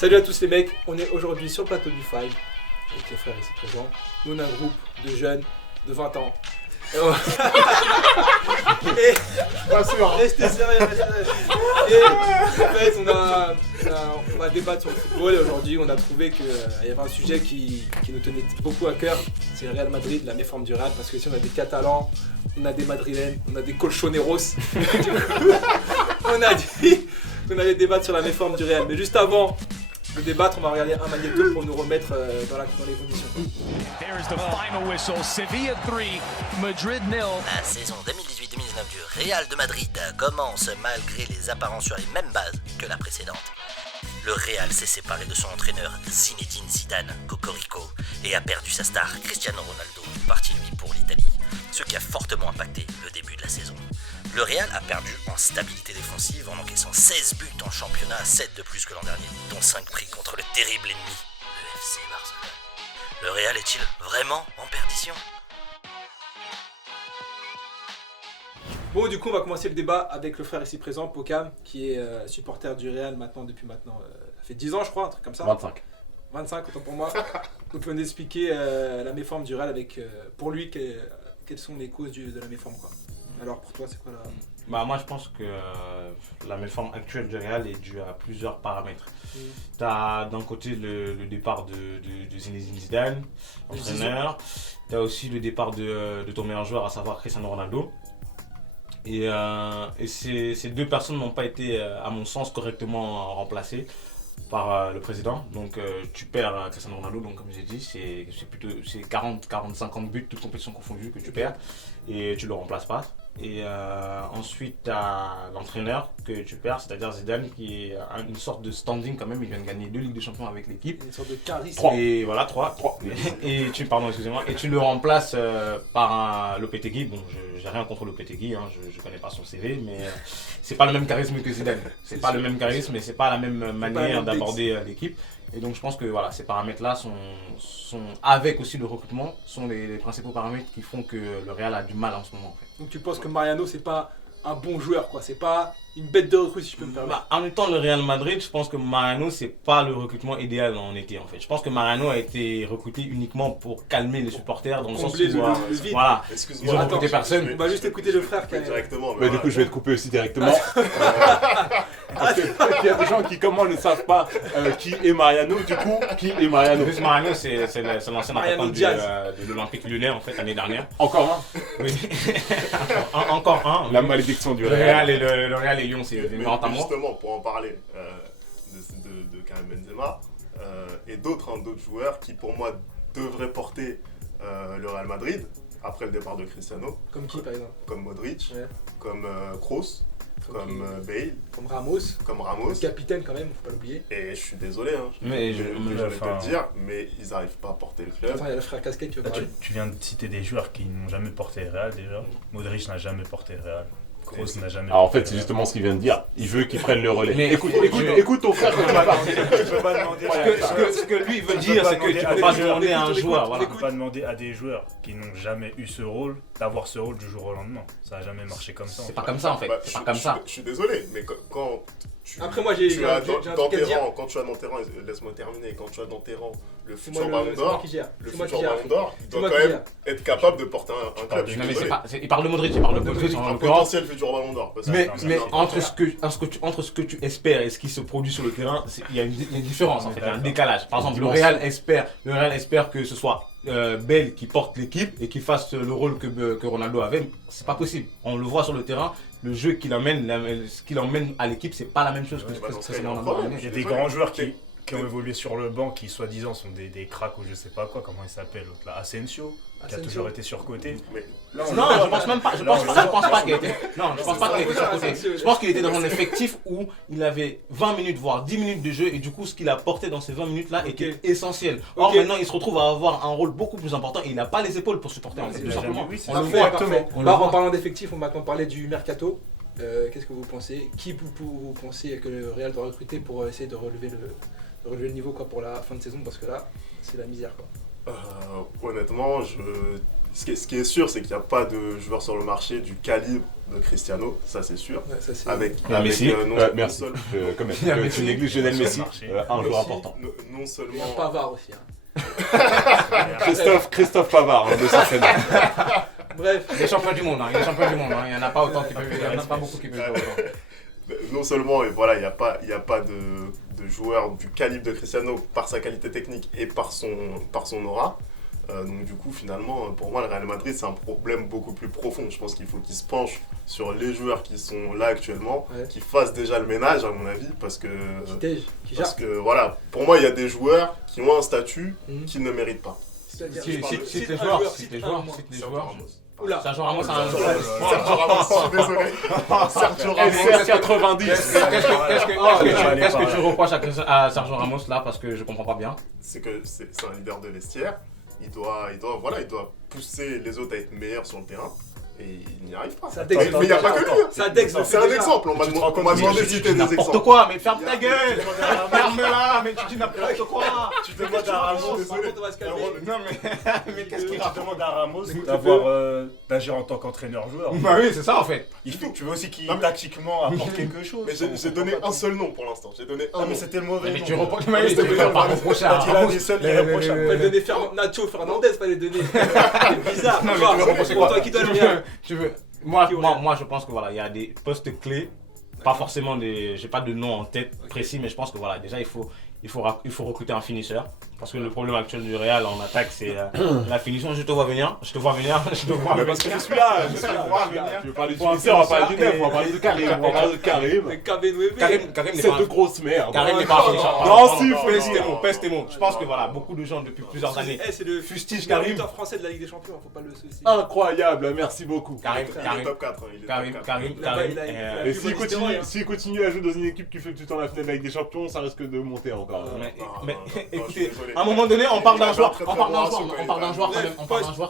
Salut à tous les mecs, on est aujourd'hui sur le plateau du Five avec les frères ici présents. Nous on a un groupe de jeunes de 20 ans. Et Pas sûr. restez sérieux, Et en fait on va débattre sur le football et aujourd'hui on a trouvé qu'il y avait un sujet qui nous tenait beaucoup à cœur. C'est le Real Madrid, la méforme du Real, parce que si on a des Catalans, on a des Madrilènes, on a des Colchoneros. Du coup, on a dit qu'on allait débattre sur la méforme du Real. Mais juste avant de débattre, on va regarder un magnéto pour nous remettre dans les conditions. There's the final whistle. Sevilla 3, Madrid 0. La saison 2018-2019 du Real de Madrid commence malgré les apparences sur les mêmes bases que la précédente. Le Real s'est séparé de son entraîneur Zinedine Zidane, Cocorico, et a perdu sa star Cristiano Ronaldo, parti lui pour l'Italie, ce qui a fortement impacté le début de la saison. Le Real a perdu en stabilité défensive en encaissant 16 buts en championnat, 7 de plus que l'an dernier, dont 5 pris contre le terrible ennemi, le FC Barcelone. Le Real est-il vraiment en perdition ? Bon, du coup, on va commencer le débat avec le frère ici présent, Pokam, qui est supporter du Real depuis maintenant, ça fait 10 ans je crois, un truc comme ça. 25, autant pour moi. Donc, on va expliquer la méforme du Real avec, pour lui, quelles sont les causes de la méforme, quoi. Alors, pour toi, c'est quoi la... Moi, je pense que la méforme actuelle du Real est due à plusieurs paramètres. Tu as d'un côté le départ de Zinedine Zidane, entraîneur. Tu as aussi le départ de ton meilleur joueur, à savoir Cristiano Ronaldo. Et ces deux personnes n'ont pas été, à mon sens, correctement remplacées par le président. Donc tu perds Cristiano Ronaldo, donc comme j'ai dit, c'est 40-50 buts, toutes compétitions confondues, que tu perds et tu ne le remplaces pas. Et ensuite tu as l'entraîneur que tu perds, c'est-à-dire Zidane, qui a une sorte de standing quand même. Il vient de gagner 2 Ligues des Champions avec l'équipe. Une sorte de charisme. 3. Et voilà, 3. Et tu le remplaces par un Lopetegui. Bon, j'ai rien contre Lopetegui, hein, je connais pas son CV, mais c'est pas le même charisme que Zidane. C'est pas le même charisme et c'est pas la même manière d'aborder l'équipe. Et donc je pense que voilà, ces paramètres-là sont avec aussi le recrutement, sont les principaux paramètres qui font que le Real a du mal en ce moment. En fait. Donc tu penses que Mariano, c'est pas un bon joueur, quoi. C'est pas une bête de recrue, si je peux me permettre. En étant le Real Madrid, je pense que Mariano, c'est pas le recrutement idéal en été, en fait. Je pense que Mariano a été recruté uniquement pour calmer les supporters, dans le sens où le vide. voilà, Excuse-moi, ils ont Attends, recruté personne. On va juste écouter le frère qui a... directement. Mais du coup, je vais te couper aussi directement. Parce qu'il y a des gens qui, comment, ne savent pas qui est Mariano. Du coup, qui est Mariano? Plus Mariano, c'est l'ancien Mariano attaquant de l'Olympique Lyonnais, en fait, l'année dernière. Encore Oui. Encore un. un. La malédiction du Le Real. Real et Lyon, c'est des meilleurs amours. Justement, pour en parler de Karim Benzema et d'autres joueurs qui, pour moi, devraient porter le Real Madrid après le départ de Cristiano. Comme qui, par exemple? Comme Modric, Ouais. comme Kroos, comme Bale, Comme Ramos. comme Ramos. Le capitaine, quand même, faut pas l'oublier. Et je suis désolé, hein, Mais je vais te le dire, mais ils n'arrivent pas à porter le club. Attends, il y a le frère Casquette qui veut parler. Tu viens de citer des joueurs qui n'ont jamais porté le Real déjà. Modric n'a jamais porté le Real. Kroos n'a jamais Alors en porté fait, le c'est Real. justement ce qu'il vient de dire. Il veut qu'il prenne le relais. Mais Écoute ton frère quand il va parler. Tu peux pas demander Ce que lui veut dire, c'est que tu peux pas demander à un joueur. Tu Voilà. peux pas demander à des joueurs qui n'ont jamais eu ce rôle d'avoir ce rôle du jour au lendemain. Ça n'a jamais marché comme ça. C'est pas comme ça, en fait. C'est pas comme ça. Je suis désolé, mais quand tu, Après, moi, j'ai tu as un truc dans à tes dire. rangs, quand tu as dans tes rangs, laisse-moi terminer, quand tu as dans tes rangs le C'est futur moi Ballon c'est moi d'Or, qui gère. le C'est moi qui futur gère. Ballon d'Or, il C'est doit moi quand qui même gère. être capable de porter un club. Je suis Non, mais désolé. il parle de Modric, il parle de Modric en Un l'occurrence. potentiel futur Ballon d'Or. parce que Mais c'est un entre contraire. ce que tu espères et ce qui se produit sur le terrain, il y a une différence en fait, il y a un décalage. Par exemple, le Dimension. Real espère que ce soit Bale qui porte l'équipe et qui fasse le rôle que Ronaldo avait. C'est pas possible. On le voit sur le terrain, le jeu qu'il emmène, ce qu'il emmène à l'équipe, c'est pas la même chose que bah, dans ce ce que cas, il y a un Ronaldo a problème. amené. Il y a des grands joueurs qui ont évolué sur le banc qui soi-disant sont des cracks ou je sais pas quoi, comment il s'appelle l'autre là, Asensio, qui a Asensio. toujours été surcoté. Mais Non, je pense même pas. Je pense pas qu'il était. Non, je pense pas qu'il était surcoté. Je pense qu'il était dans un effectif où il avait 20 minutes voire 10 minutes de jeu et du coup ce qu'il a porté dans ces 20 minutes là était essentiel. Or Ok. maintenant il se retrouve à avoir un rôle beaucoup plus important et il n'a pas les épaules pour supporter en fait, Il tout a simplement. jamais- oui, c'est On le Parfait, voit. parfait. On le Bah, voit. en parlant d'effectifs, on va maintenant parler du mercato. Qu'est-ce que vous pensez? Qui vous pensez que le Real doit recruter pour essayer de relever le niveau, quoi, pour la fin de saison? Parce que là, c'est la misère, quoi. honnêtement, ce qui est sûr, c'est qu'il n'y a pas de joueur sur le marché du calibre de Cristiano, ça c'est sûr. Ouais, ça, c'est... Avec Messi. Merci. Quand même, tu négliges Lionel Messi, un joueur important. non Il y a seulement. Pavard aussi. Hein. Christophe Pavard, de certaines. Bref. Il est champion du monde, hein. Il est champion du monde. Hein. Il n'y en a pas autant qui peuvent. Il y en a pas beaucoup qui peuvent jouer autant. Non seulement, et voilà, il n'y a pas de joueur du calibre de Cristiano par sa qualité technique et par son aura. Donc du coup, finalement, pour moi, le Real Madrid, c'est un problème beaucoup plus profond. Je pense qu'il faut qu'il se penche sur les joueurs qui sont là actuellement, qui fassent déjà le ménage, à mon avis, parce que voilà, pour moi, il y a des joueurs qui ont un statut qu'ils ne méritent pas. C'est-à-dire, Cite les joueurs. Oula. Sergio Ramos, c'est un Sergio Ramos, je suis désolé. Sergio Ramos. SR 90. Qu'est-ce que tu reproches à Sergio Ramos là, parce que je comprends pas bien? C'est que c'est un leader de vestiaire. Il doit pousser les autres à être meilleurs sur le terrain. Et il n'y arrive pas. Mais il n'y a pas que lui. C'est un exemple. On m'a demandé de citer des exemples. N'importe quoi, mais ferme ta gueule. Ferme-la, mais tu dis n'importe quoi. Tu demandes à Ramos. Non mais qu'est-ce qu'il Tu demandes à Ramos d'agir en tant qu'entraîneur-joueur. Bah oui, c'est ça en fait. Tu veux aussi qu'il tactiquement apporte quelque chose. Mais j'ai donné un seul nom pour l'instant. J'ai donné un nom. Mais c'était le mauvais Mais nom. tu peux pas reprocher à Il a Ramos. des seuls irréprochables. Fallait donner Nacho Fernandez, fallait donner. C'est bizarre. Non, mais tu veux reprocher quoi? Toi qui donne rien. Tu veux. Moi, je pense que voilà, il y a des postes clés. Pas forcément j'ai pas de nom en tête précis, mais je pense que voilà, déjà il faut recruter un finisseur. Parce que le problème actuel du Real en attaque, c'est la finition. Je te vois venir. Parce que je suis là. Tu veux parler du finisseur, on va parler du neuf, on va parler de Karim. Karim C'est de grosses merdes. Karim n'est pas un finisseur. Non, si, pèse tes mots. Je pense que voilà, beaucoup de gens depuis plusieurs années C'est le fustigent Karim. français de la Ligue des Champions, faut pas le soucier. Incroyable, merci beaucoup. Karim, Il est top 4. Et s'il continue à jouer dans une équipe qui fait tout le temps la finale de la Ligue des Champions, ça risque de monter encore. Mais écoutez, à un moment donné, on parle d'un joueur que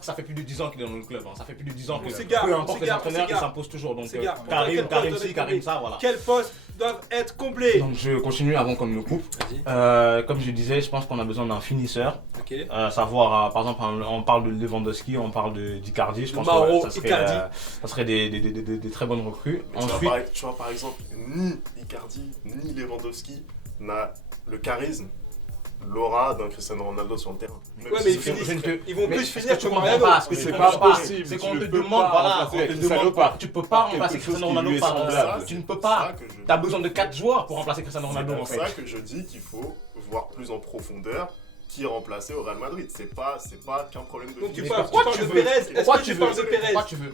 ça fait plus de 10 ans qu'il est dans le club. Ça fait plus de 10 ans que peu importe les entraîneurs, il s'impose toujours. Donc Karim ci, Karim ça, voilà. Quels postes doivent être comblés? Donc je continue avant qu'on me coupe. Comme je disais, je pense qu'on a besoin d'un finisseur. Savoir, par exemple, on parle de Lewandowski, on parle d'Icardi. Je pense que ça serait des très bonnes recrues. Ensuite, tu vois par exemple, ni Icardi ni Lewandowski n'a le charisme, l'aura d'un Cristiano Ronaldo sur le terrain. Ouais, mais ils vont plus finir que Mariano. C'est pas possible. C'est qu'on te demande, voilà, tu peux pas remplacer Cristiano Ronaldo par tu ne peux pas. Tu as besoin de 4 joueurs pour remplacer Cristiano Ronaldo en fait. C'est pour ça que je dis qu'il faut voir plus en profondeur qui est remplacé au Real Madrid. C'est pas qu'un problème de donc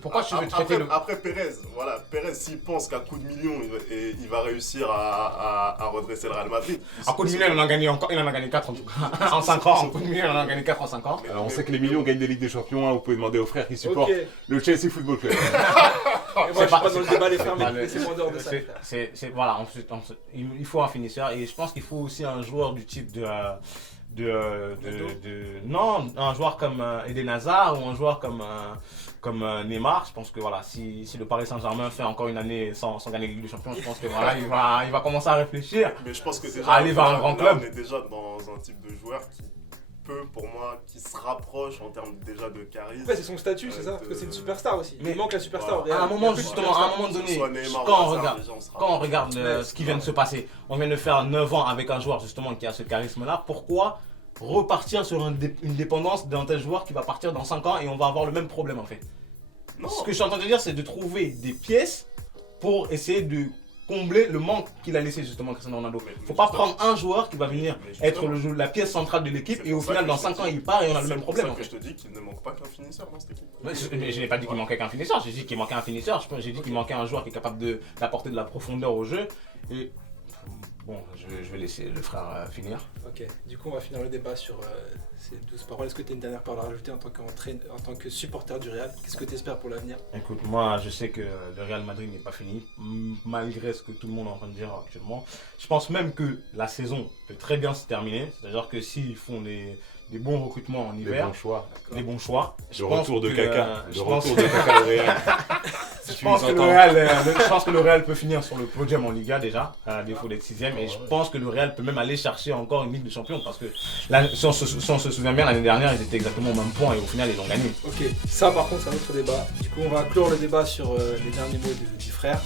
Pourquoi tu veux traiter le... Après Pérez, voilà, Pérez s'il pense qu'à coup de millions il va réussir à redresser le Real Madrid. À coup de millions, il en a gagné 4 en tout cas. En 5 ans, en coup de millions, il en a gagné 4 en 5 ans. Alors on sait que les millions gagnent des Ligues des Champions, vous pouvez demander aux frères qui supportent le Chelsea Football Club. Moi je suis pas dans le débat les fermer, laissez-moi dehors de ça. Voilà, il faut un finisseur et je pense qu'il faut aussi un joueur du type non, un joueur comme Eden Hazard ou un joueur comme Neymar. Je pense que voilà, si le Paris Saint-Germain fait encore une année sans gagner la Ligue des Champions, je pense que voilà, il va commencer à réfléchir. Mais je pense que déjà, aller vers un grand club. On est déjà dans un type de joueur pour moi, qui se rapproche en termes déjà de charisme. Ouais, c'est son statut, c'est ça, parce que c'est une superstar aussi. Mais il manque la superstar. À un moment donné, quand on regarde ce qui vient de se passer, on vient de faire 9 ans avec un joueur justement qui a ce charisme-là. Pourquoi repartir sur une dépendance d'un tel joueur qui va partir dans 5 ans et on va avoir le même problème en fait? Non. Ce que je suis en train de dire, c'est de trouver des pièces pour essayer de combler le manque qu'il a laissé justement Cristiano Ronaldo. Faut pas prendre un joueur qui va venir être la pièce centrale de l'équipe et au final dans 5 ans il part et on a le même problème. C'est pour ça que je te dis qu'il ne manque pas qu'un finisseur dans cette équipe. Mais je n'ai pas dit qu'il manquait qu'un finisseur, j'ai dit qu'il manquait un finisseur, j'ai dit qu'il manquait un joueur qui est capable d'apporter de la profondeur au jeu. Et bon, je vais laisser le frère finir. Ok, du coup on va finir le débat sur ces 12 paroles. Est-ce que tu as une dernière parole à rajouter en tant que supporter du Real? Qu'est-ce que tu espères pour l'avenir? Écoute, moi je sais que le Real Madrid n'est pas fini, malgré ce que tout le monde est en train de dire actuellement. Je pense même que la saison peut très bien se terminer, c'est-à-dire que s'ils font des bons recrutements en hiver, des bons choix. Le retour de Kaka au Real. Je pense que le Real peut finir sur le podium en Liga déjà, à défaut d'être 6ème. Et je pense que le Real peut même aller chercher encore une Ligue des Champions. Parce que là, si on se souvient bien, l'année dernière, ils étaient exactement au même point et au final, ils ont gagné. Ok, ça par contre, c'est un autre débat. Du coup, on va clore le débat sur les derniers mots du frère.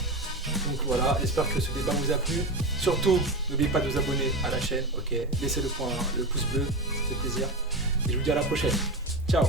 Donc voilà, j'espère que ce débat vous a plu. Surtout, n'oubliez pas de vous abonner à la chaîne. Ok, laissez le pouce bleu, ça fait plaisir. Et je vous dis à la prochaine. Ciao.